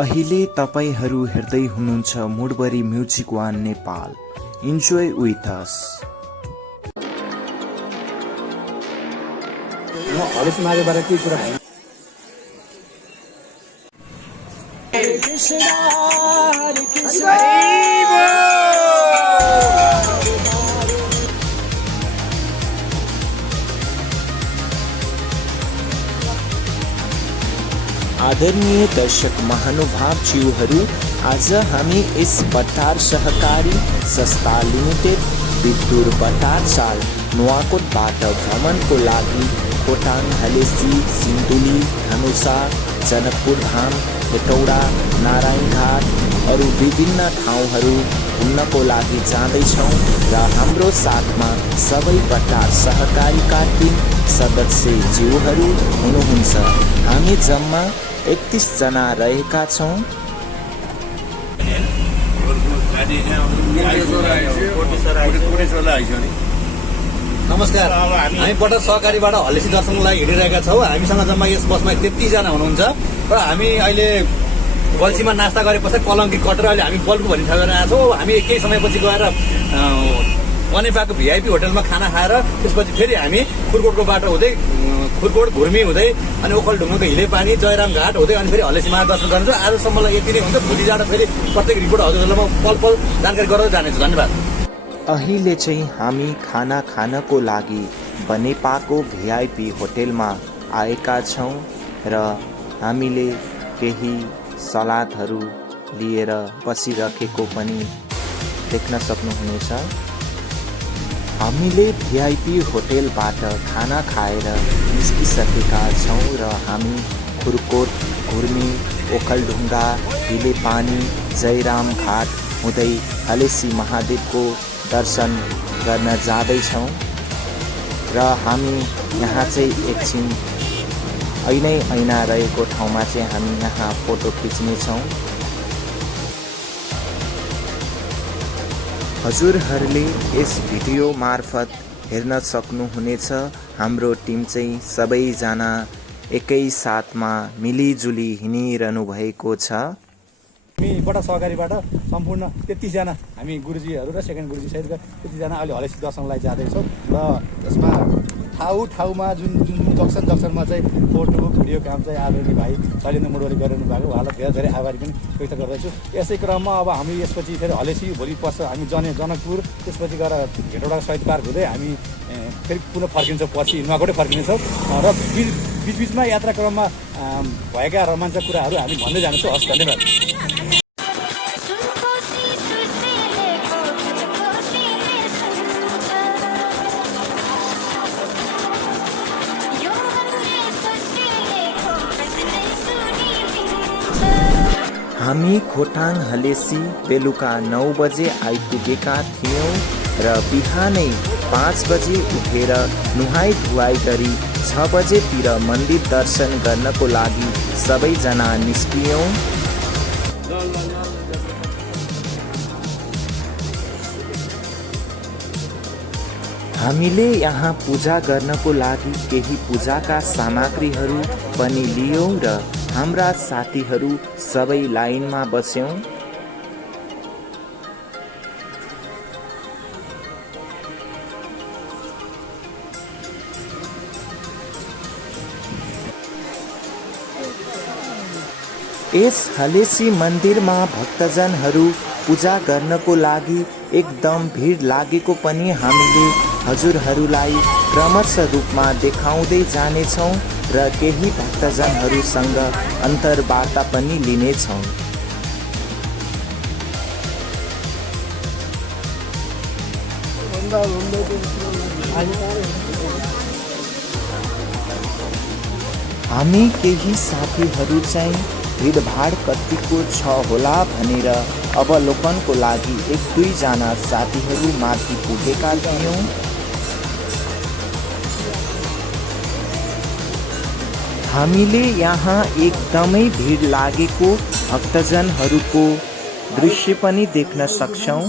अहिले तपाईहरू हेर्दै हुनुहुन्छ Mudbari music one Nepal. Enjoy with us. आदरणीय दर्शक महानुभाव ज्यूहरू, आज हामी यस बटार सहकारी संस्था लिमिटेड विद्युर बटार चाल नुवाकोटबाट भ्रमणको लागि खोटाङ, हलेसी, सिन्धुली, धनुषा, जनकपुर धाम, हेटौडा, नारायणघाट अरू विभिन्न ठाउँहरू घुम्नको लागि जाँदैछौँ र हाम्रो साथमा सबै बटार सहकारीका टिम सदस्य ज्यूहरू हुनुहुन्छ। हामी जम्मा 31 जना रहेका छौँ। नमस्कार, हामी बटार सहकारीबाट हलेसी दर्शनको लागि हिँडिरहेका छौँ। हामीसँग जम्मा यस बसमा 33 जना हुनुहुन्छ र हामी अहिले बल्छीमा नास्ता गरे पछाडि कलङ्की कटेर अहिले हामी बल्कु भन्ने ठाउँ आएका छौँ। हामी केही समयपछि गएर बनेपाको भिआइपी होटलमा खाना खाएर त्यसपछि फेरि हामी खुरकोटको बाटो हुँदै खुरकोट घुर्मी हुँदै अनि ओखलढुङ्गाको हिलेपानी, जयराम घाट हुँदै अनि फेरि हलेसीमा दर्शन गर्छु। आजसम्मलाई यति नै हुन्छ। भोलि जाँदा फेरि प्रत्येक रिपोर्ट हजुरहरूलाई म पल पल जानकारी गराउँदै जानेछु। धन्यवाद। अहिले चाहिँ हामी खाना खानको लागि बनेपाको भिआइपी होटेलमा आएका छौँ र हामीले केही सलादहरू लिएर बसिरहेको पनि देख्न सक्नुहुनेछ। हामीले भिआइपी होटेलबाट खाना खाएर निस्किसकेका छौँ र हामी खुरकोट, घुर्मी, ओखलढुङ्गा, हिलेपानी, जयराम घाट हुँदै हलेसी महादेवको दर्शन गर्न जाँदैछौँ र हामी यहाँ चाहिँ एकछिन ऐना रहेको ठाउँमा चाहिँ हामी यहाँ फोटो खिच्नेछौँ। हजुरहरूले यस भिडियो मार्फत हेर्न सक्नुहुनेछ। हाम्रो टिम चाहिँ सबैजना एकै साथमा मिलिजुली हिँडिरहनु भएको छ। हामी बटार सहकारीबाट सम्पूर्ण 33 जना हामी गुरुजीहरू र सेकेन्ड गुरुजी सहितका 33 जना अहिले हलेसी दर्शनलाई जाँदैछौँ र यसमा ठाउँमा जुन जक्सनमा चाहिँ फोटो भिडियो काम चाहिँ आदरणीय भाइ शैलेन्द्र मुडवरी गरिरहनु भएको, उहाँलाई धेरै धेरै आभारी पनि व्यक्त गर्दछु। यसै क्रममा अब हामी यसपछि फेरि हलेसी, भोलि पर्छ हामी जनकपुर, त्यसपछि गएर हेटौडा शहीद पार्क हुँदै हामी फेरि पुनः फर्किन्छौँ। पछि नुवाकोटै फर्किनेछौँ र बिचबिचमा यात्रा क्रममा भएका रोमाञ्चक कुराहरू हामी भन्दै जानेछौँ। हस्, धन्यवाद। हामी खोटाङ हलेसी बेलुका 9 बजे आइपुगेका थियौँ र बिहानै 5 बजे उठेर नुहाई धुवाई गरी 6 बजेतिर मन्दिर दर्शन गर्नको लागि सबैजना निस्कियौँ। हामीले यहाँ पूजा गर्नको लागि केही पूजाका सामग्रीहरू पनि लियौँ र हाम्रा साथीहरू सबै लाइनमा बस्यौँ। यस हलेसी मन्दिरमा भक्तजनहरू पूजा गर्नको लागि एकदम भिड लागेको पनि हामीले हजुरहरूलाई क्रमशः रूपमा देखाउँदै जानेछौँ र केही भक्तजनहरूसँग अन्तर्वार्ता पनि लिनेछौँ। हामी केही साथीहरू चाहिँ भिडभाड कतिको छ होला भनेर अवलोकनको लागि 1-2 जना साथीहरू माथि पुगेका थियौँ। हामीले यहाँ एकदमै भिड लागेको भक्तजनहरूको दृश्य पनि देख्न सक्छौँ।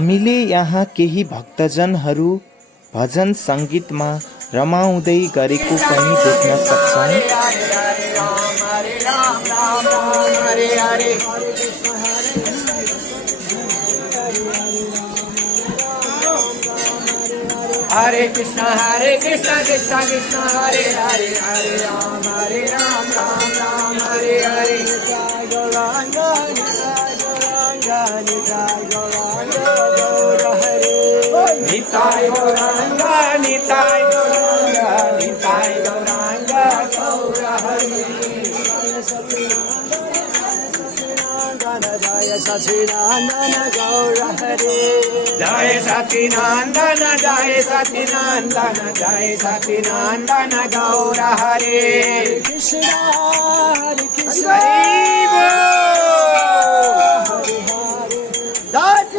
हामीले यहाँ केही भक्तजनहरू भजन सङ्गीतमा रमाउँदै गरेको पनि देख्न सक्छौँ। Hare Krishna Krishna Krishna Hare Hare Hare Ram Ram Ram Hare Hare Jai Gauranga Nitai Gauranga Nitai Gauranga Gaura Hare Nitai Gauranga Nitai Gauranga Nitai Gauranga Gaura Hare Jaya Sacinandana Gaura Hare Jaya Sacinandana Jaya Sacinandana Jaya Sacinandana Gaura Hare Krishna Hare Krishna Hare Hare Radhe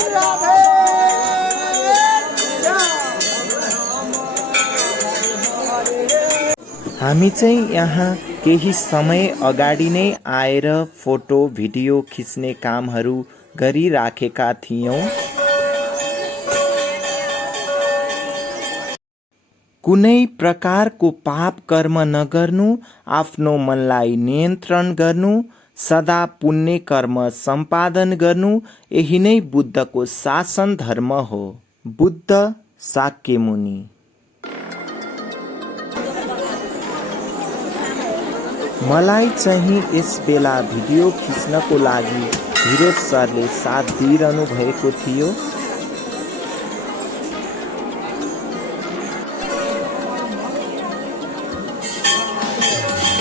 हामी चाहिँ यहाँ केही समय अगाडि नै आएर photo video खिच्ने कामहरू गरिराखेका थियौँ। कुनै प्रकारको पाप कर्म नगर्नु, आफ्नो मनलाई नियन्त्रण गर्नु, सदा पुण्य कर्म सम्पादन गर्नु, यही नै बुद्धको शासन धर्म हो। बुद्ध शाक्य मुनि। मलाई चाहिँ यस बेला भिडियो खिच्नको लागि धीरज सरले साथ दिइरहनु भएको थियो।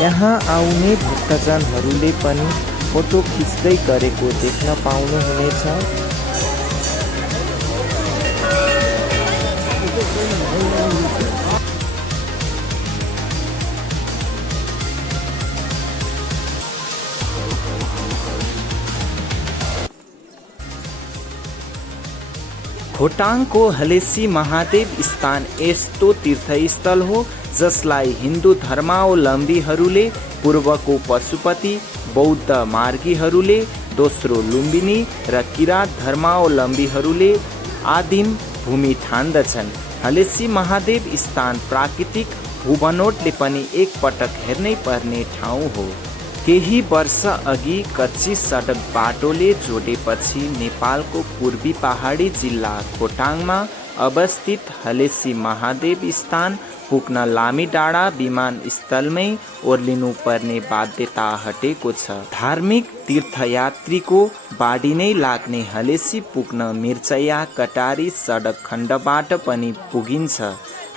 यहाँ आउने भक्तजनहरूले पनि फोटो खिच्दै गरेको देख्न पाउनुहुनेछ। खोटाङको हलेसी महादेव स्थान यस्तो तीर्थस्थल हो जसलाई हिन्दू धर्मावलम्बीहरूले पूर्वको पशुपति, बौद्ध मार्गीहरूले दोस्रो लुम्बिनी र किराँत धर्मावलम्बीहरूले आदिम भूमि ठान्दछन्। हलेसी महादेव स्थान प्राकृतिक भूबनोटले पनि एकपटक हेर्नै पर्ने ठाउँ हो। केही वर्ष अघि कच्ची सडक बाटोले जोडेपछि नेपालको पूर्वी पहाडी जिल्ला खोटाङमा अवस्थित हलेसी महादेव स्थान पुग्न लामीडाँडा विमानस्थलमै ओर्लिनु पर्ने बाध्यता हटेको छ। धार्मिक तीर्थयात्रीको बाढी नै लाग्ने हलेसी पुग्न मिर्चया कटारी सडक खण्डबाट पनि पुगिन्छ।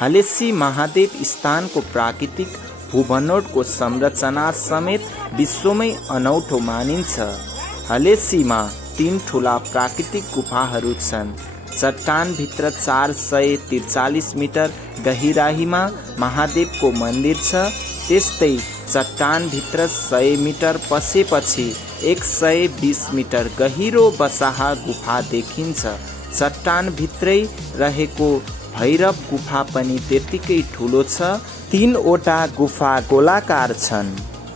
हलेसी महादेव स्थानको प्राकृतिक भूबनोटको संरचना समेत विश्वमै अनौठो मानिन्छ। हलेसीमा 3 ठुला प्राकृतिक गुफाहरू छन्। चट्टानभित्र 443 मिटर गहिराईमा महादेवको मन्दिर छ। त्यस्तै चट्टानभित्र 100 मिटर पसेपछि 120 मिटर गहिरो बसाहा गुफा देखिन्छ। चट्टानभित्रै रहेको भैरव गुफा पनि त्यत्तिकै ठुलो छ। 3वटा गुफा गोलाकार छन्।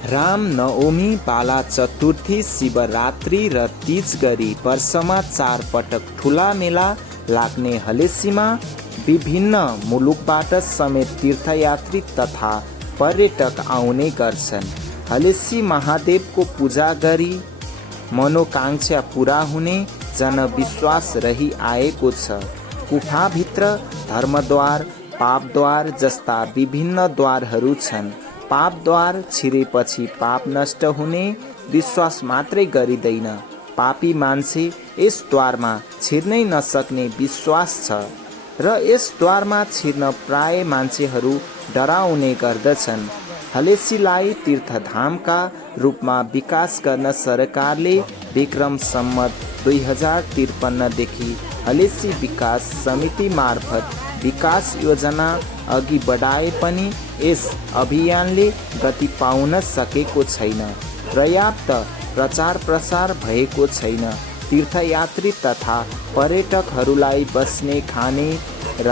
राम नवमी, बाला चतुर्थी, शिवरात्रि र तीज गरी वर्षमा 4 पटक ठुला मेला लाग्ने हलेसीमा विभिन्न मुलुकबाट समेत तीर्थयात्री तथा पर्यटक आउने गर्छन्। हलेसी महादेवको पूजा गरी मनोकांक्षा पूरा हुने जनविश्वास रही आएको छ। गुफाभित्र धर्मद्वार, पापद्वार जस्ता विभिन्न द्वारहरू छन्। पापद्वार छिरेपछि पाप नष्ट हुने विश्वास मात्रै गरिँदैन, पापी मान्छे यस द्वारमा छिर्नै नसक्ने विश्वास छ र यस द्वारमा छिर्न प्राय मान्छेहरू डराउने गर्दछन्। हलेसीलाई तीर्थधामका रूपमा विकास गर्न सरकारले विक्रम सम्मत 2053 देखि हलेसी विकास समिति मार्फत विकास योजना अघि बढाए पनि यस अभियानले गति पाउन सकेको छैन। पर्याप्त प्रचार प्रसार भएको छैन। तीर्थयात्री तथा पर्यटकहरूलाई बस्ने, खाने, र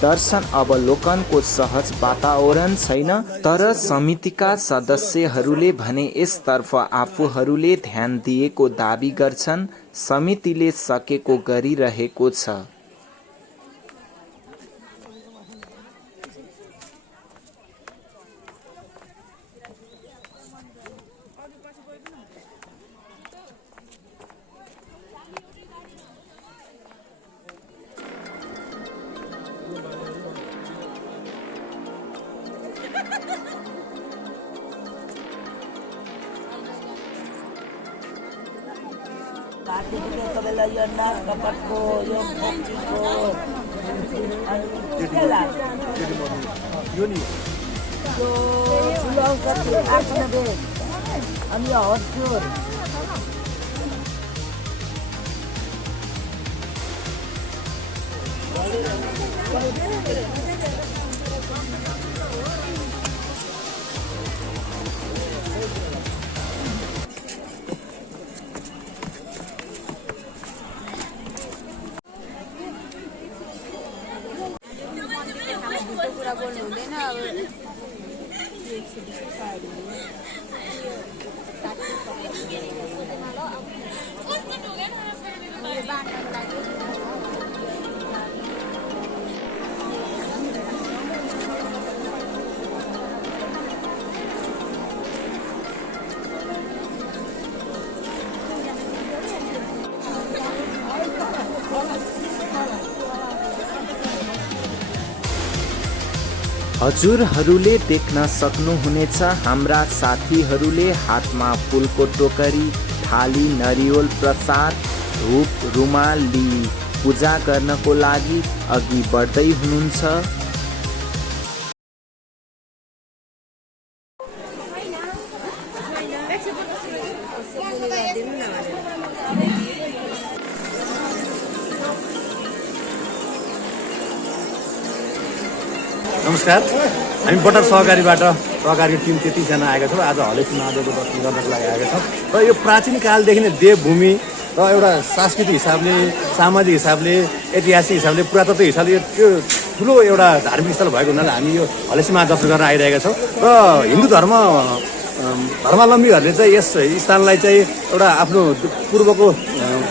दर्शन अवलोकनको सहज वातावरण छैन। तर समितिका सदस्यहरूले भने यसतर्फ आफूहरूले ध्यान दिएको दाबी गर्छन्। समितिले सकेको गरिरहेको छ। सबैलाई यो नाक कपटको यो खोकीको अनि के लाग्छ यो नि यो ठुलो औषधि 890 अनि यो हजुर बोल्नु हुँदैन अब हजुरहरूले देख्न सक्नुहुनेछ हाम्रा साथीहरूले हातमा फुलको टोकरी, थाली, नरिवल, प्रसाद, धूप, रुमाल लिई पूजा गर्नको लागि अघि बढ्दै हुनुहुन्छ। नमस्कार, हामी बटर सहकारीबाट सहकारीको टिम 33जना आएका छौँ। आज हलेसी महादेवको दर्शन गर्नको लागि आएका छौँ र यो प्राचीन कालदेखि नै देवभूमि र एउटा सांस्कृतिक हिसाबले, सामाजिक हिसाबले, ऐतिहासिक हिसाबले, पुरातत्व हिसाबले यो ठुलो एउटा धार्मिक स्थल भएको हुनाले हामी यो हलेसी महादर्शन गर्न आइरहेका छौँ। र हिन्दू धर्मावलम्बीहरूले चाहिँ यस स्थानलाई चाहिँ एउटा आफ्नो पूर्वको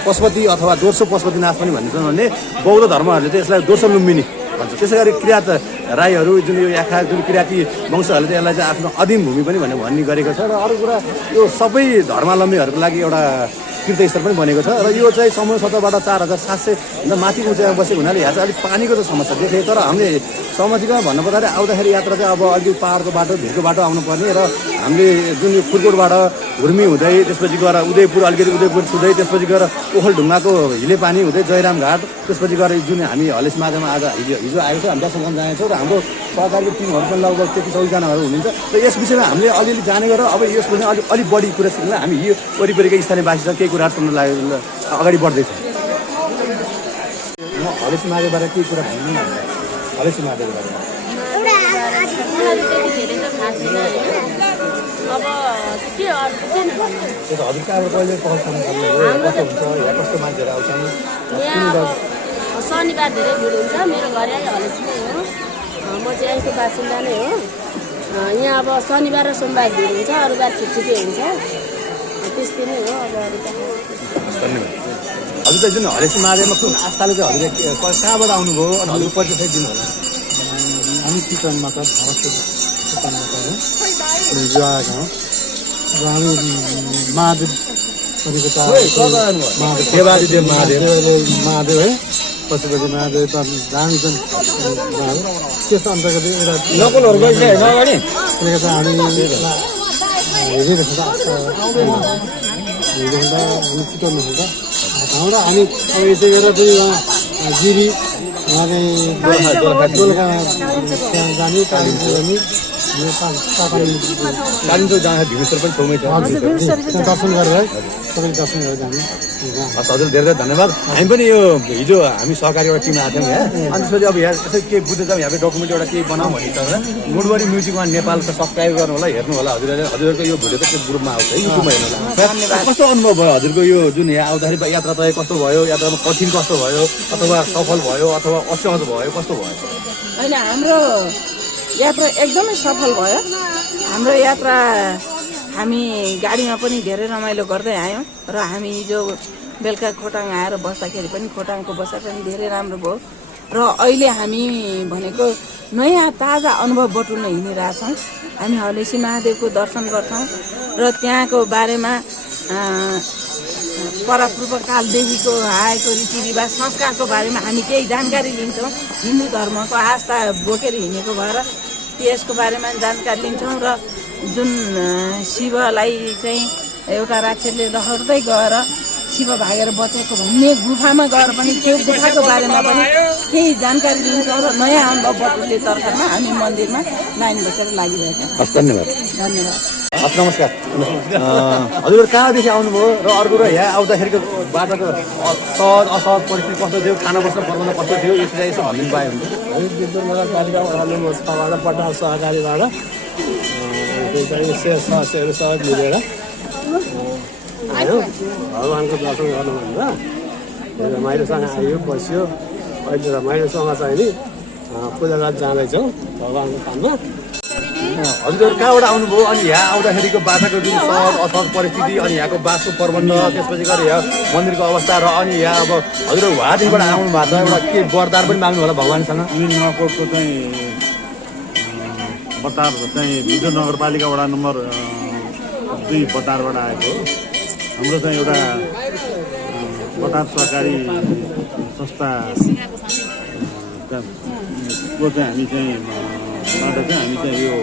पशुपति अथवा दोस्रो पशुपतिनाथ पनि भन्छन् भने बौद्ध धर्महरूले चाहिँ यसलाई दोस्रो लुम्बिनी भन्छ। त्यसै गरी किराँत राईहरू जुन यो याखा जुन किराँती वंशहरूले चाहिँ यसलाई चाहिँ आफ्नो अधीन भूमि पनि भन्ने गरेको छ। र अरू कुरा यो सबै धर्मावलम्बीहरूको लागि एउटा तीर्थस्थल पनि बनेको छ। र यो चाहिँ समुद्र सतहबाट 4700 माथि उचाइमा बसेको हुनाले यहाँ चाहिँ अलिक पानीको चाहिँ समस्या देखेँ। तर हामीले समाजिकमा भन्नुपर्दाखेरि आउँदाखेरि यात्रा चाहिँ अब अलिक पाहाडको बाटो, भिरको बाटो आउनुपर्ने र हामीले जुन यो पुर्कोटबाट घुर्मी हुँदै त्यसपछि गएर उदयपुर, अलिकति उदयपुर छुँदै त्यसपछि गएर ओखलढुङ्गाको हिले पानी हुँदै जयराम घाट, त्यसपछि गएर जुन हामी हलेसी महादेवमा आज हिजो आएको छ, हामी दर्शन गर्न जानेछौँ। र हाम्रो सहकारीको टिमहरू पनि लगभग 34-34जनाहरू हुनुहुन्छ। र यस विषयमा हामीले अलिअलि जाने गरेर अब यसपछि अलिक बढी कुरा सिक्न हामी यो वरिपरिका स्थानीयवासीसँग केही कुराहरू सुन्न लागि अगाडि बढ्दैछौँ। म हलेसी महादेवबाट केही कुरा भन्नु न, हलेसी महादेवबाट अब के हजुर कहाँबाट कहिले पहल गर्नु कस्तो हुन्छ, यहाँ कस्तो मान्छेहरू आउँछन्? शनिबार धेरै भिड हुन्छ। मेरो घर यहाँ हलेसीमै हो, म चाहिँ यहीँको बासिन्दा नै हो। यहाँ अब शनिबार र सोमबार भिड हुन्छ, अरू बार छुट्टी हुन्छ। त्यस्तै नै हो। अब अरू धन्यवाद। हजुर चाहिँ जुन हलेसी महादेवमा कुन आस्थाले चाहिँ हजुर कहाँबाट आउनुभयो अनि हजुर परिचय चाहिँ दिनु होला। हामी किचनमा त भारतको किचनमा त हो हिजो आएका हौँ। र हामी महादेव देवादिदेव महादेव महादेव है, पशुपति महादेव त जान्छन्। त्यस अन्तर्गत एउटा नकुलहरू गइसकेको छ अगाडि त्यसले चाहिँ हामी हेरिरहेको छ। हिँड्दा हामी चितवनमा हुन्छ हाम्रो हामी अब यसै गरेर पनि उहाँ जिरी उहाँ चाहिँ दोलखा त्यहाँ जाने कालिम्पोङ जाने कालिम्पोङ जाँदाखेरि भीमेश्वर पनि छेउमै छ त्यहाँ दर्शन गरेर है सबैले दर्शन गरेर जाने हस् हजुर धेरै धेरै धन्यवाद हामी पनि यो हिजो हामी सहकारी एउटा टिम आएको थियौँ यहाँ अनि त्यसपछि अब यहाँ यसो के बुझ्दैछौँ यहाँ डकुमेन्ट एउटा केही बनाऊँ भन्ने छ भने मुडबरी म्युजिक वान नेपाल त सब्सक्राइब गर्नु होला हेर्नु होला हजुरहरूको यो भिडियो त त्यो ग्रुपमा आउँछ है युट्युबमा हेर्नु होला कस्तो अनुभव भयो हजुरको यो जुन यहाँ आउँदाखेरि यात्रा तय कस्तो भयो यात्रामा कठिन कस्तो भयो अथवा सफल भयो अथवा असहज भयो कस्तो भयो होइन हाम्रो यात्रा एकदमै सफल भयो हाम्रो यात्रा हामी गाडीमा पनि धेरै रमाइलो गर्दै आयौँ र हामी हिजो बेलुका खोटाङ आएर बस्दाखेरि पनि खोटाङको बसाइ पनि धेरै राम्रो भयो र अहिले हामी भनेको नयाँ ताजा अनुभव बटुल्न हिँडिरहेछौँ हामी हलेसी महादेवको दर्शन गर्छौँ र त्यहाँको बारेमा परपूर्व कालदेखिको आएको रीतिरिवाज संस्कारको बारेमा हामी केही जानकारी लिन्छौँ हिन्दू धर्मको आस्था बोकेर हिँडेको भएर त्यसको बारेमा जानकारी लिन्छौँ र जुन शिवलाई चाहिँ एउटा राक्षसले लहर्दै गएर शिव भागेर बचेको भन्ने गुफामा गएर पनि त्यो गुफाको बारेमा पनि केही जानकारी लिन्छौँ र नयाँ अनुभव बटुल्ने तर्फमा हामी मन्दिरमा लाइन बसेर लागिरहेका छौँ। हस् धन्यवाद धन्यवाद। हस् नमस्कार हजुर कहाँदेखि आउनुभयो र अर्को र यहाँ आउँदाखेरिको बाटोको सहज असहज परिस्थिति कस्तो थियो खाना बस्न प्रबन्ध कस्तो थियो यसलाई यसो भनिदिनु पायो भने हामी विद्युत नगरपालिका वडाबाट पटाल सहकारीबाट सदस्यहरू सबै मिलेर आयो भगवान्को दर्शन गर्नु भनेर रमाइलोसँग आयो बस्यो अहिले रमाइलोसँग चाहिँ नि पूजा गर्दा जाँदैछौँ भगवान्को काममा हजुरहरू कहाँबाट आउनुभयो अनि यहाँ आउँदाखेरिको बाटाको जुन सहज असहज परिस्थिति अनि यहाँको बासको प्रबन्ध त्यसपछि गएर यहाँ मन्दिरको अवस्था र अनि यहाँ अब हजुरहरू वादेखिबाट आउनु भएको छ एउटा के वरदान पनि माग्नु होला भगवान्सँग नगरकोटको चाहिँ बटार चाहिँ विद्युत नगरपालिका वडा नम्बर 2 बटारबाट आएको हो हाम्रो चाहिँ एउटा बटार सहकारी संस्था को चाहिँ हामी चाहिँ हामी चाहिँ यो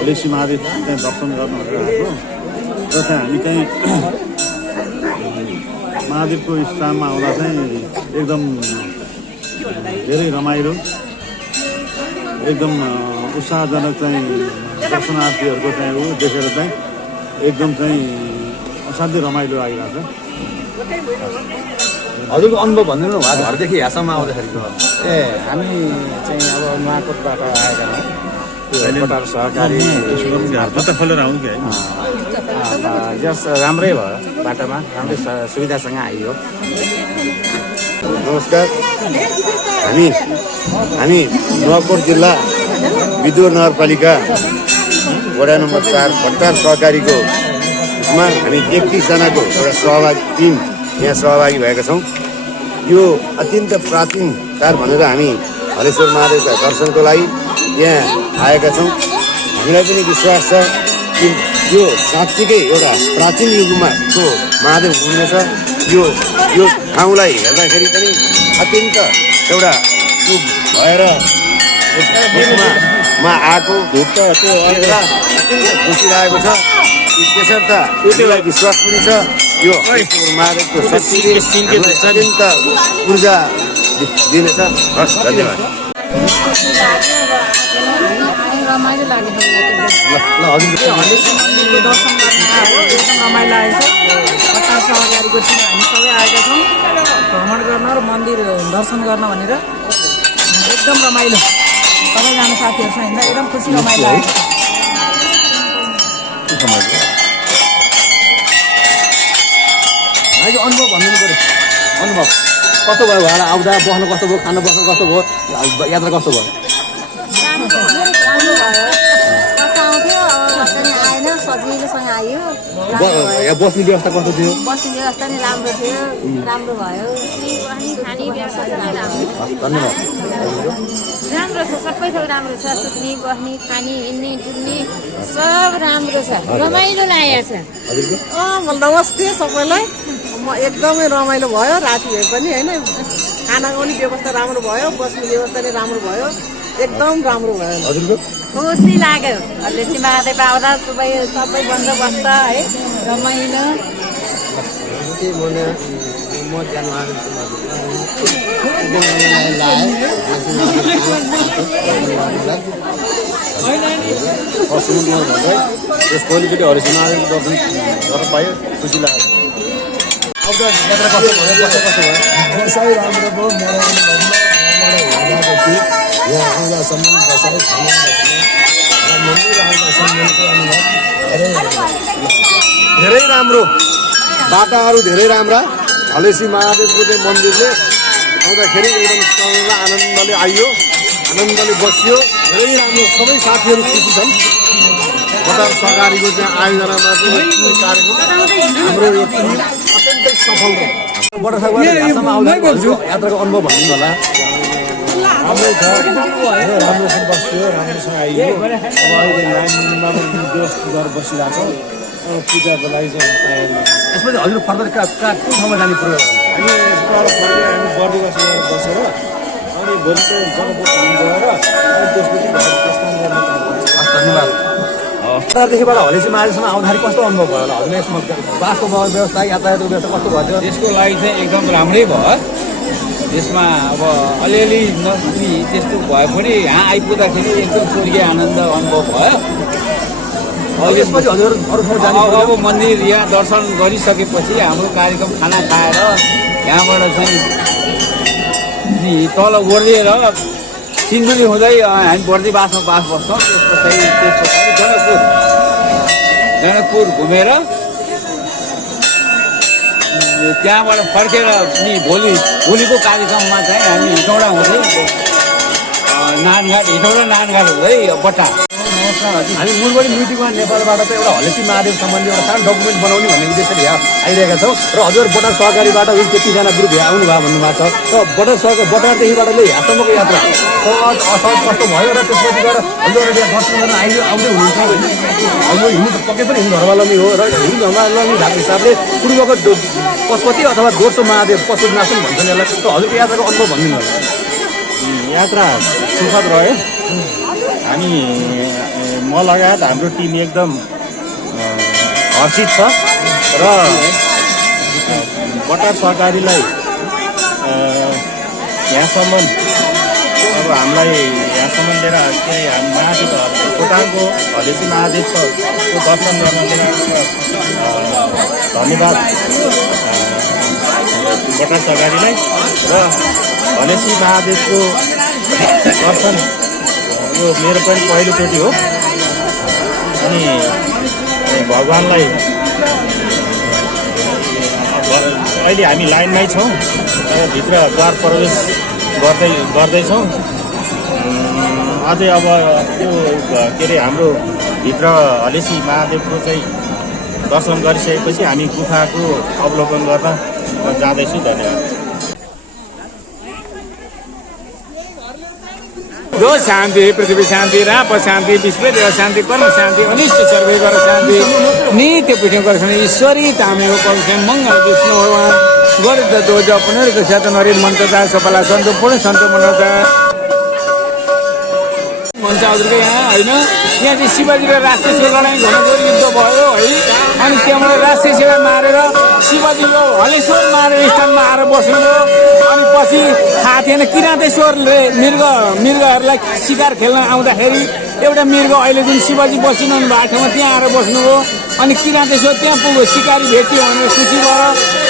हलेसी महादेव चाहिँ दर्शन गर्नु भनेर आएको र चाहिँ हामी चाहिँ महादेवको स्थानमा आउँदा चाहिँ एकदम धेरै रमाइलो एकदम उत्साहजनक चाहिँ दर्शनार्थीहरूको चाहिँ ऊ देखेर चाहिँ एकदम चाहिँ असाध्यै रमाइलो आइरहेको छ हजुरको अनुभव भनिदिनु न घरदेखि यहाँसम्म आउँदाखेरिको ए हामी चाहिँ अब नुवाकोटबाट आएका हौँ बटार सहकारी खोलेर आउँ कि जस राम्रै भयो बाटोमा राम्रै सुविधासँग आइयो। नमस्कार हामी नुवाकोट जिल्ला विद्युत नगरपालिका वडा नम्बर 4 बटार सहकारीको उसमा हामी 31 जनाको एउटा सहभागी टिम यहाँ सहभागी भएका छौँ। यो अत्यन्त प्राचीन काल भनेर हामी हलेश्वर महादेवका दर्शनको लागि यहाँ आएका छौँ। हामीलाई पनि विश्वास छ कि यो साँच्चीकै एउटा प्राचीन युगमा को महादेव हुनुहुनेछ। यो ठाउँलाई हेर्दाखेरि पनि अत्यन्त एउटा भएर मा आएको अत्यन्त खुसी लागेको छ। त्यसर्थ त्यसलाई विश्वास पनि छ यो महादेवको शक्तिले अत्यन्त ऊर्जा दिनेछ। हस् धन्यवाद। रमाइलो लाग्यो हजुर हलेसी मन्दिरको दर्शन गर्न आयो एकदम रमाइलो आएछ। बटार सहकारीको टिम हामी सबै आएका छौँ भ्रमण गर्न र मन्दिर दर्शन गर्न भनेर एकदम रमाइलो सबैजना साथीहरूसँग हिँड्दा एकदम खुसी रमाइलो आयो। अनुभव भनिदिनु पऱ्यो अनुभव कस्तो भयो भाडा आउँदा बस्नु कस्तो भयो खाना बस्नु कस्तो भयो यात्रा कस्तो भयो राम्रो भयो कता आउँथ्यो पनि आएन सजिलोसँग आयो यहाँ बस्ने व्यवस्था कस्तो थियो बस्ने व्यवस्था नि राम्रो थियो राम्रो भयो खाने व्यवस्था पनि धन्यवाद राम्रो छ सबै थोक राम्रो छ सुत्ने बस्ने खाने हिँड्ने डुल्ने सब राम्रो छ रमाइलो लागेको छ। नमस्ते सबैलाई एकदमै रमाइलो भयो राति भए पनि होइन खानाको पनि व्यवस्था राम्रो भयो बस्ने व्यवस्था नि राम्रो भयो एकदम राम्रो भयो। हजुरको खुसी लाग्यो हलेसी महादेव आउँदा सबै बन्द बस्छ है रमाइलो सुमन कुमार भन्दै यस पहिलोचोटि हरिसिंह महादेवको दर्शन गर्न पायो खुसी लाग्यो बसाइ राम्रो भयो हेर्दादेखि यहाँ आउँदासम्म बसाइ खाना बस्ने र मन्दिर आउँदासम्मको अनुभव धेरै राम्रो बाटाहरू धेरै राम्रा हलेसी महादेवको चाहिँ मन्दिरले आउँदाखेरि एकदम सँग आनन्दले आइयो आनन्दले बसियो धेरै राम्रो सबै साथीहरू खुसी छन् बटार सरकारीको चाहिँ आयोजनामा चाहिँ यो कार्यक्रम हाम्रो यो टिम अत्यन्तै सफल भयो यात्राको अनुभव भन्नु होला राम्रै छ राम्रोसँग बस्यो राम्रोसँग आइयो अब अहिले लाइनमा व्यवस्थित गरेर बसिरहेको छ पूजाको लागि चाहिँ तयारी यसमा चाहिँ हजुर फर्दर कुन ठाउँमा जाने प्रयोग हामी यसबाट फर्केर हामी बर्दिवास बसेर अनि भोलिको जगपुर धाम गएर अनि त्यसपछि प्रस्थान गर्ने काम गर्छ धन्यवाद देखिबाट हलेसी महादेवसम्म आउँदाखेरि कस्तो अनुभव भयो होला हजुर यसमा बासको व्यवस्था यातायातको व्यवस्था कस्तो भयो त्यसको लागि चाहिँ एकदम राम्रै भयो यसमा अब अलिअलि नपुग्ने त्यस्तो भए पनि यहाँ आइपुग्दाखेरि एकदम स्वर्गीय आनन्द अनुभव भयो यसपछि हजुर अरू ठाउँ जाने अब मन्दिर यहाँ दर्शन गरिसकेपछि हाम्रो कार्यक्रम खाना खाएर यहाँबाट चाहिँ तल ओर्लिएर सिन्धुली हुँदै हामी बर्दिवासमा बास बस्छौँ त्यस पछाडि जनकपुर घुमेर त्यहाँबाट फर्केर नि भोलिको कार्यक्रममा चाहिँ हामी हिटौँडा हुँदै हिटौँडा नानघाट हुँदै बट्टा हामी मुलबडी म्युजिकमा नेपालबाट चाहिँ एउटा हलेसी महादेव सम्बन्धी एउटा सानो डकुमेन्ट बनाउने भन्ने उद्देश्यले यहाँ आइरहेका छौँ र हजुर बटार सहकारीबाट उयो त्यतिजना ग्रुप यहाँ आउनुभयो भन्नुभएको छ र बटारदेखिबाट यहाँसम्मको यात्रा सहज असहज कस्तो भयो र त्यसपछि गएर हजुरहरू यहाँ दर्शन गर्न आउँदै हुनुहुन्छ हजुर हिँड्नु त पक्कै पनि हिन्दू धर्मावलम्बी हो र हिन्दू धर्मावलम्बी भएको हिसाबले पूर्वको पशुपति अथवा दोस्रो महादेव पशुनाशन भन्छन् यसलाई र हजुरको यात्राको अनुभव भनिदिनु होला यात्रा सुखद रह्यो हामी म लगायत हाम्रो टिम एकदम हर्षित छ र बटार सहकारीलाई यहाँसम्म अब हामीलाई यहाँसम्म लिएर के अरे हामी महादेव खोटाङको हलेसी महादेव छ त्यो दर्शन गर्न लिएर धन्यवाद बटार सहकारीलाई र हलेसी महादेवको दर्शन यो मेरो पनि पहिलोचोटि हो अनि भगवान्लाई अहिले हामी लाइनमै छौँ भित्र द्वार प्रवेश गर्दैछौँ अझै अब त्यो के अरे हाम्रो भित्र हलेसी महादेवको चाहिँ दर्शन गरिसकेपछि हामी गुफाको अवलोकन गर्न जाँदैछु धन्यवाद जो शान्ति पृथ्वी शान्ति राप शान्ति विश्वदेव शान्ति कर्म शान्ति अनिष्ट सर्वे गर शान्ति नित्य पीठे गर्छन् ईश्वरी तामेको पवित्र मङ्गल विष्णु भगवान् गरिब दोज पुनरिक सेतन हरि मन्त्रता सफला सन्तु पूर्ण सन्तु मनोता भन्छ हजुरको यहाँ होइन यहाँ चाहिँ शिवजी र राक्षसको लडाइँ घनघोर युद्ध भयो है अनि त्यहाँबाट राक्षसलाई मारेर शिवजी यो हलेश्वर मारेर स्थानमा आएर बस्नुभयो अनि पछि थाहा थिएन किराँतेश्वरले मृगहरूलाई शिकार खेल्न आउँदाखेरि एउटा मृग अहिले जुन शिवजी बसिरहनु भएको ठाउँमा त्यहाँ आएर बस्नुभयो अनि किराँतेश्वर त्यहाँ पुग्यो शिकारी भेट्यो भनेर खुसी भएर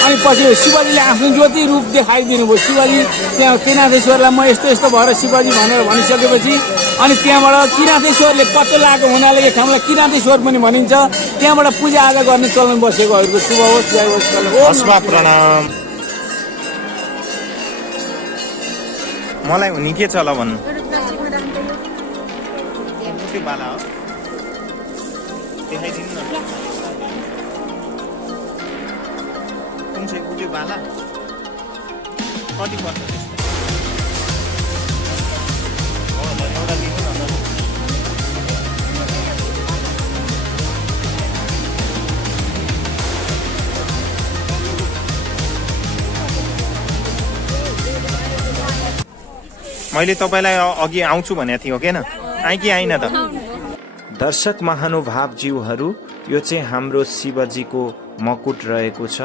अनि पछि शिवजीले आफ्नो ज्योति रूप देखाइदिनु भयो शिवजी त्यहाँ किराँतेश्वरलाई म यस्तो यस्तो भएर शिवजी भनेर भनिसकेपछि अनि त्यहाँबाट किराँतेश्वरले पत्तो लागेको हुनाले यो ठाउँलाई किराँतेश्वर पनि भनिन्छ त्यहाँबाट पूजाआजा गर्ने चलन बसेकोहरूको शुभ होस् जय होस् प्रणाम मलाई हुने के चला भन्नु त्यो बाला हो देखाइदिनु न कुन चाहिँ त्यो बाला कति पर्छ एउटा दिनु न मैले तपाईँलाई अघि आउँछु भनेको थिएँ हो कि आइ कि आइन त दर्शक महानुभावज्यूहरू यो चाहिँ हाम्रो शिवजीको मकुट रहेको छ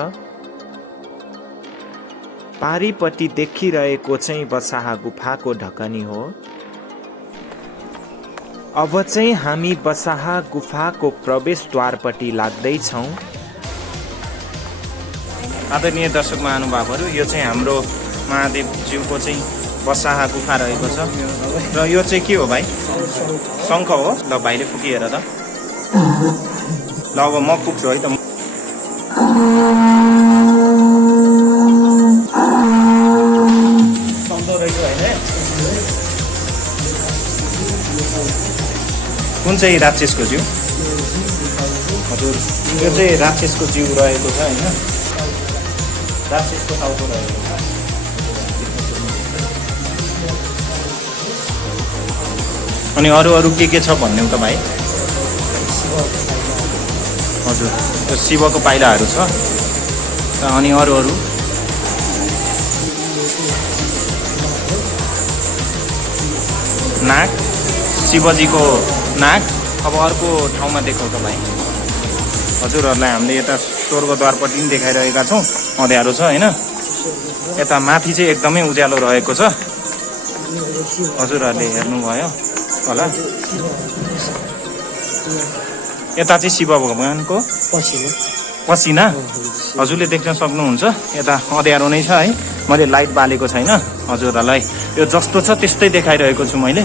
पारिपट्टि देखिरहेको चाहिँ बसाहा गुफाको ढकनी हो अब चाहिँ हामी बसाहा गुफाको प्रवेशद्वारपट्टि लाग्दैछौँ। आदरणीय दर्शक महानुभावहरू, यो चाहिँ हाम्रो महादेवज्यूको चाहिँ बसाहा गुफा रहेको छ र यो चाहिँ के हो भाइ? शङ्ख हो। ल भाइले फुकी हेर त। ल अब म फुक्छु है त। कुन चाहिँ राक्षसको जिउ? हजुर, यो चाहिँ राक्षसको जिउ रहेको छ होइन, राक्षसको टाउको रहेको छ। अनि अरू के छ भन्ने त भाइ? हजुर, यो शिवको पाइलाहरू छ। अनि अरू नाग, शिवजीको नाग। अब अर्को ठाउँमा देखाउँ त भाइ। हजुरहरूलाई हामीले यता स्वर्गद्वारपट्टि पनि देखाइरहेका छौँ। अँध्यारो छ होइन, यता माथि चाहिँ एकदमै उज्यालो रहेको छ। हजुरहरूले हेर्नुभयो होला। यता चाहिँ शिव भगवानको पसिना हजुरले देख्न सक्नुहुन्छ। यता अँध्यारो नै छ है, मैले लाइट बालेको छैन। हजुरहरूलाई यो जस्तो छ त्यस्तै देखाइरहेको छु मैले।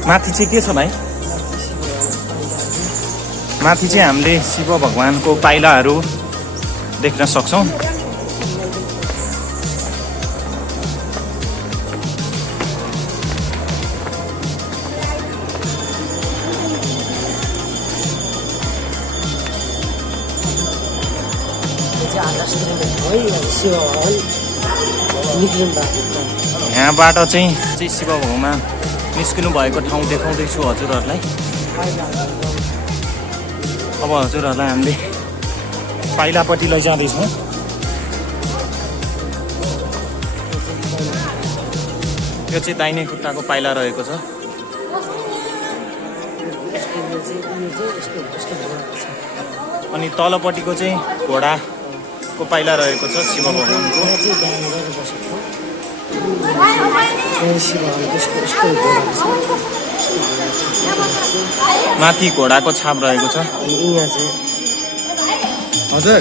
माथि चाहिँ के छ भाइ? माथि चाहिँ हामीले शिव भगवानको पाइलाहरू देख्न सक्छौँ। यहाँबाट चाहिँ शिव भगवान निस्किनु भएको ठाउँ देखाउँदैछु हजुरहरूलाई। अब हजुरहरूलाई हामीले पाइलापट्टि लैजाँदैछौँ। यो चाहिँ दाहिने खुट्टाको पाइला रहेको छ। अनि तलपट्टिको चाहिँ घोडाको पाइला रहेको छ शिव भगवानको। माथि घोडाको छाप रहेको छ। हजुर,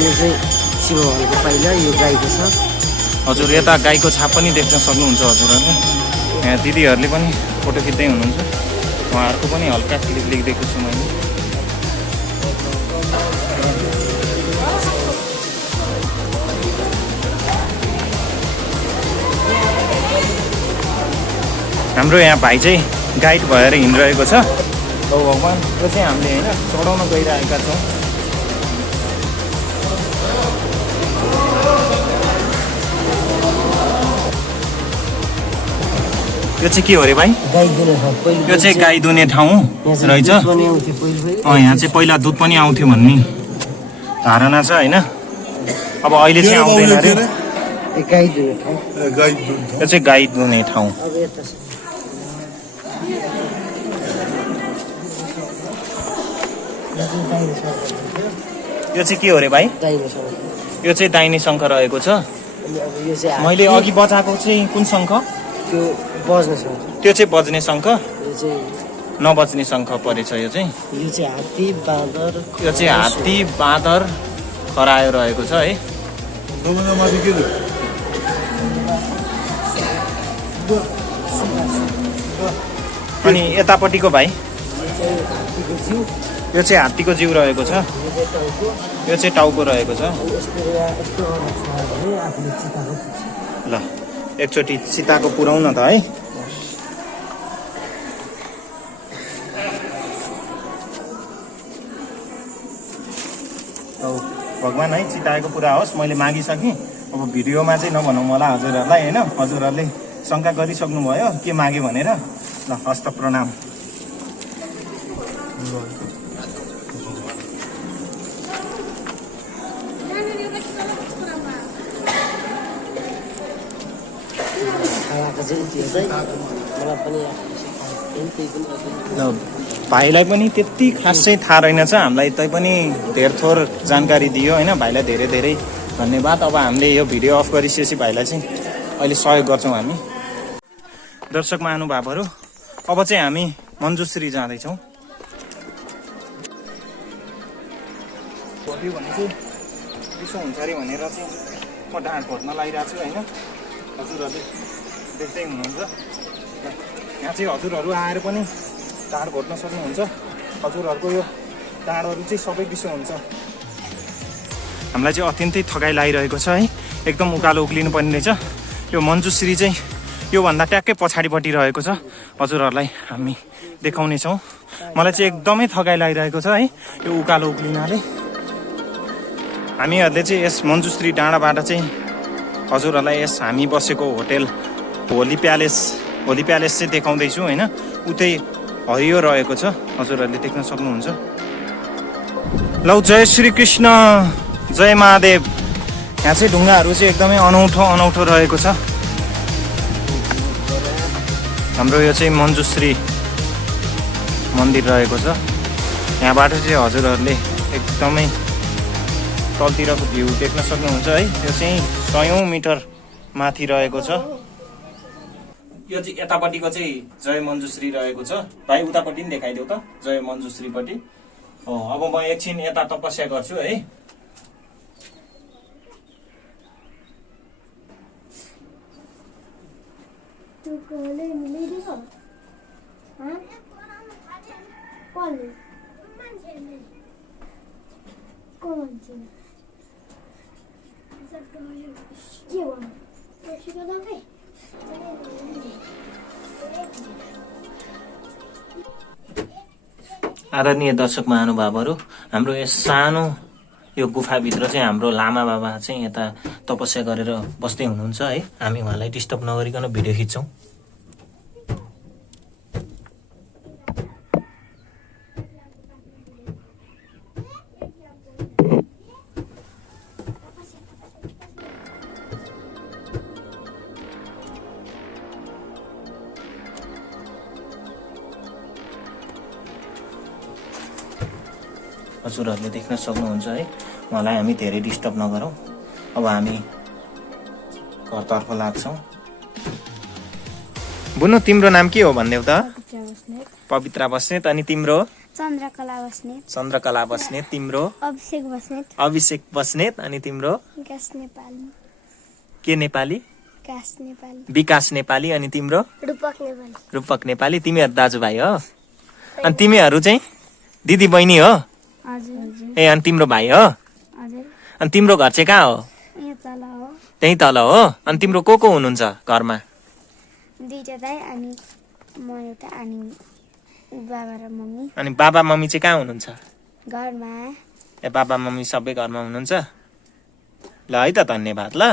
यो चाहिँ शिव भगवानको पाइला, यो गाईको छ। हजुर, यता गाईको छाप पनि देख्न सक्नुहुन्छ हजुरहरूले। यहाँ दिदीहरूले पनि फोटो खिच्दै हुनुहुन्छ। उहाँहरूको पनि हल्का क्लिप लेखिदिएको छु मैले। हाम्रो यहाँ भाइ चाहिँ गाइड भएर हिँडिरहेको छ। औ भगवान, यो चाहिँ हामीले होइन चढाउन गइरहेका छौँ। यो चाहिँ के हो अरे भाइ? यो चाहिँ गाई दुने ठाउँ रहेछ। यहाँ चाहिँ पहिला दुध पनि आउँथ्यो भन्ने धारणा छ होइन। अब अहिले चाहिँ आउँदैन अरे। यो चाहिँ गाई दुने ठाउँ। यो चाहिँ के हो अरे भाइ? यो चाहिँ दाहिने शङ्ख रहेको छ। मैले अघि बजाएको चाहिँ कुन शङ्ख? त्यो चाहिँ बज्ने शङ्ख, नबज्ने शङ्ख परेछ। यो चाहिँ हात्ती बाँदर खरायो रहेको छ है। अनि यतापट्टिको भाइ? यो चाहिँ हात्तीको जिउ रहेको छ। यो चाहिँ टाउको रहेको छ। ल एकचोटि चिताको पुऱ्याउन त है। भगवान है, चिताएको पुरा होस्। मैले मागिसकेँ। अब भिडियोमा चाहिँ नभनौँ होला हजुरहरूलाई होइन। हजुरहरूले शङ्का गरिसक्नुभयो के माग्यो भनेर। ल हस्त प्रणाम। मलाई पनि भाइलाई पनि त्यति खास चाहिँ थाहा रहेनछ, हामीलाई तैपनि धेर थोर जानकारी दियो होइन। भाइलाई धेरै धेरै धन्यवाद। अब हामीले यो भिडियो अफ गरिसकेपछि भाइलाई चाहिँ अहिले सहयोग गर्छौँ हामी। दर्शक महानुभावहरू, अब चाहिँ हामी मञ्जुश्री जाँदैछौँ। भोलि भने चाहिँ यसो हुन्छ अरे भनेर चाहिँ म ढाँड घोट्न लागिरहेको छु होइन। हजुरहरूले देख्दै हुनुहुन्छ, यहाँ चाहिँ हजुरहरू आएर पनि ढाँड घोट्न सक्नुहुन्छ। हजुरहरूको यो ढाँडहरू चाहिँ सबै विषय हुन्छ। हामीलाई चाहिँ अत्यन्तै थकाइ लागिरहेको छ है, एकदम उकालो उक्लिनु पर्ने रहेछ। यो मञ्जुश्री चाहिँ योभन्दा ट्याक्कै पछाडिपट्टि रहेको छ, हजुरहरूलाई हामी देखाउनेछौँ। मलाई चाहिँ एकदमै थकाइ लागिरहेको छ है यो उकालो उक्लिनाले। हामीहरूले चाहिँ यस मञ्जुश्री डाँडाबाट चाहिँ हजुरहरूलाई यस हामी बसेको होटेल होली प्यालेस चाहिँ देखाउँदैछु होइन। उतै हरियो रहेको छ, हजुरहरूले देख्न सक्नुहुन्छ। लौ, जय श्री कृष्ण, जय महादेव। यहाँ चाहिँ ढुङ्गाहरू चाहिँ एकदमै अनौठो रहेको छ। हाम्रो यो चाहिँ मञ्जुश्री मन्दिर रहेको छ। यहाँबाट चाहिँ हजुरहरूले एकदमै तलतिरको भ्यू देख्न सक्नुहुन्छ है। यो चाहिँ 100औं मिटर माथि रहेको छ। यो चाहिँ यतापट्टिको चाहिँ जय मञ्जुश्री रहेको छ। भाइ उतापट्टि पनि देखाइदेऊ त, जय मञ्जुश्रीपट्टि। अब म एकछिन यता तपस्या गर्छु है। आदरणीय दर्शक महानुभावहरू, हाम्रो यस सानो यो गुफाभित्र चाहिँ हाम्रो लामा बाबा चाहिँ यता तपस्या गरेर बस्दै हुनुहुन्छ है। हामी उहाँलाई डिस्टर्ब नगरिकन भिडियो खिच्छौँ। हजुरहरूले देख्न सक्नुहुन्छ है, उहाँलाई हामी धेरै डिस्टर्ब नगरौँ। अब हामी घरतर्फ लाग्छौँ। बुनु, तिम्रो नाम के हो भनिदेऊ त? पवित्रा बस्नेत। अनि तिम्रो? चन्द्रकला बस्नेत। चन्द्रकला बस्नेत। तिम्रो? अभिषेक बस्नेत। अभिषेक बस्नेत। अनि तिम्रो? विकास नेपाली। के नेपाली? विकास नेपाली। विकास नेपाली। अनि तिम्रो? रूपक नेपाली। रूपक नेपाली। तिमीहरू दाजुभाइ हो? अनि तिमीहरू चाहिँ दिदी बहिनी हो? हजुर। ए, अनि तिम्रो भाइ हो? हजुर। अनि तिम्रो घर चाहिँ कहाँ हो? यहाँ तल हो। त्यही तल हो? अनि तिम्रो को हुनुहुन्छ घरमा? दुईटा दाइ अनि म एउटा, अनि बाबा र मम्मी। अनि बाबा मम्मी चाहिँ कहाँ हुनुहुन्छ? घरमा। ए, बाबा मम्मी सबै घरमा हुनुहुन्छ? ल है त, धन्यवाद। ल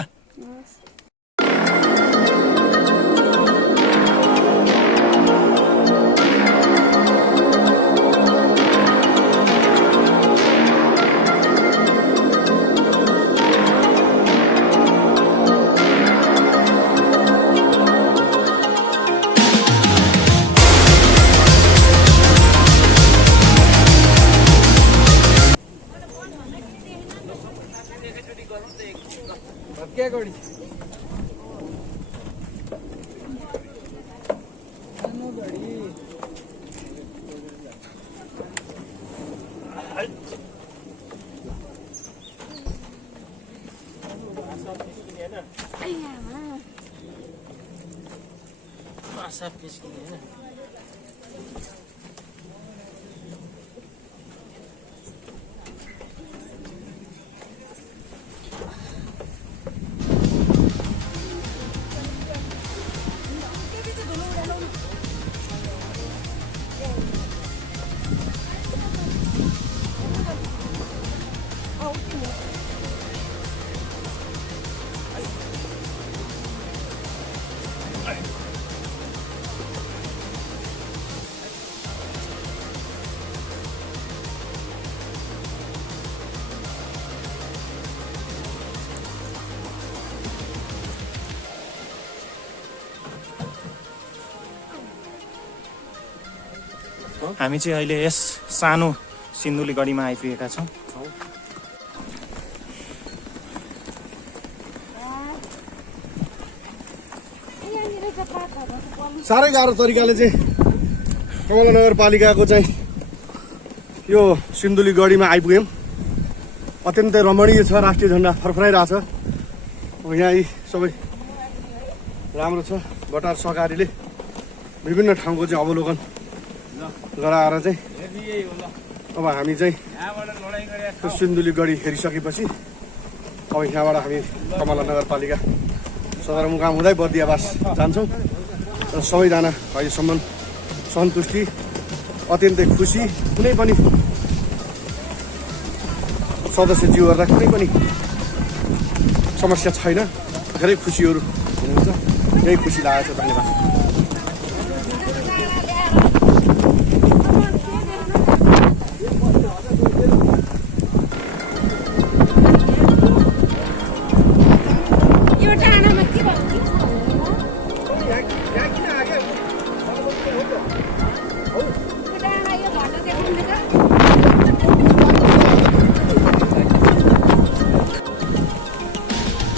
हामी चाहिँ अहिले यस सानो सिन्धुलीगढीमा आइपुगेका छौँ। साह्रै गाह्रो तरिकाले चाहिँ कमला नगरपालिकाको चाहिँ यो सिन्धुलीगढीमा आइपुग्यौँ। अत्यन्तै रमणीय छ, राष्ट्रिय झन्डा फरफराइरहेछ। अब यहाँ यी सबै राम्रो छ। बटार सहकारीले विभिन्न ठाउँको चाहिँ अवलोकन गराएर चाहिँ अब हामी चाहिँ त्यो सिन्धुलीगढी हेरिसकेपछि अब यहाँबाट हामी कमला नगरपालिका सदरमुकाम हुँदै बर्दियावास जान्छौँ। र सबैजना अहिलेसम्म सन्तुष्टि, अत्यन्तै खुसी, कुनै पनि सदस्यज्यूहरूलाई कुनै पनि समस्या छैन। धेरै खुसीहरू हुनुहुन्छ। यही खुसी लागेको छ। धन्यवाद।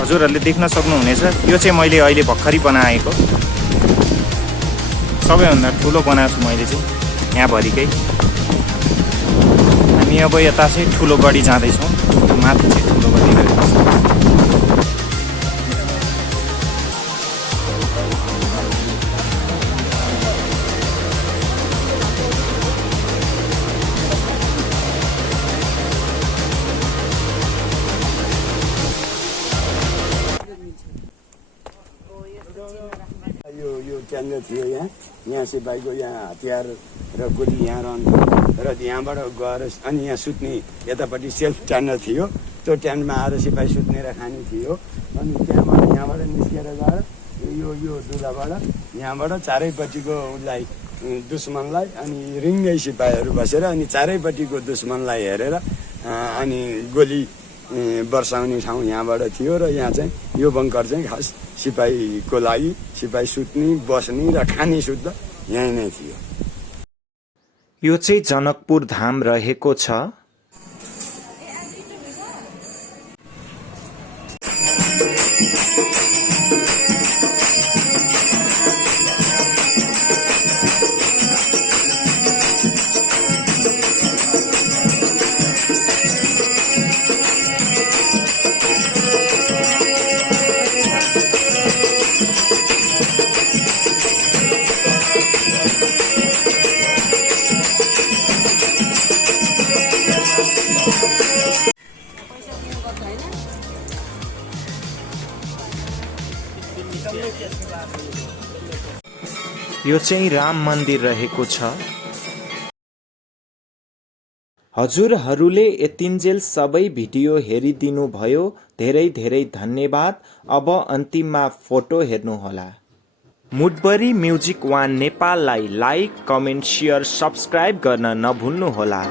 हजुरहरूले देख्न सक्नुहुनेछ, यो चाहिँ मैले अहिले भर्खरै बनाएको सबैभन्दा ठुलो बनाएको छु मैले चाहिँ यहाँभरिकै। हामी अब यता चाहिँ ठुलो गढी जाँदैछौँ। माथि चाहिँ ठुलो गढी गएको छ। यो केन्द्र थियो। यहाँ सिपाहीको यहाँ हतियार र गोली यहाँ रहन्थ्यो र यहाँबाट गएर अनि यहाँ सुत्ने यतापट्टि सेल्फ ट्यान्डर थियो। त्यो ट्यान्डमा आएर सिपाही सुत्ने र खाने थियो। अनि यहाँबाट निस्केर गएर यो दुलाबाट यहाँबाट चारैपट्टिको उसलाई दुश्मनलाई अनि रिङ्गै सिपाहीहरू बसेर अनि चारैपट्टिको दुश्मनलाई हेरेर अनि गोली वर्षाउने ठाउँ यहाँबाट थियो। र यहाँ चाहिँ यो बङ्कर चाहिँ खास सिपाहीको लागि सिपाही सुत्ने, बस्ने र खाने शुद्ध यहीँ नै थियो। यो चाहिँ जनकपुर धाम रहेको छ। यो चाहिँ राम मन्दिर रहेको छ। हजुरहरूले यतिन्जेल सबै भिडियो हेरिदिनु भयो, धेरै धेरै धन्यवाद। अब अन्तिममा फोटो हेर्नुहोला। मुडबरी म्युजिक वान नेपाललाई लाइक, कमेन्ट, सेयर, सब्सक्राइब गर्न नभुल्नुहोला।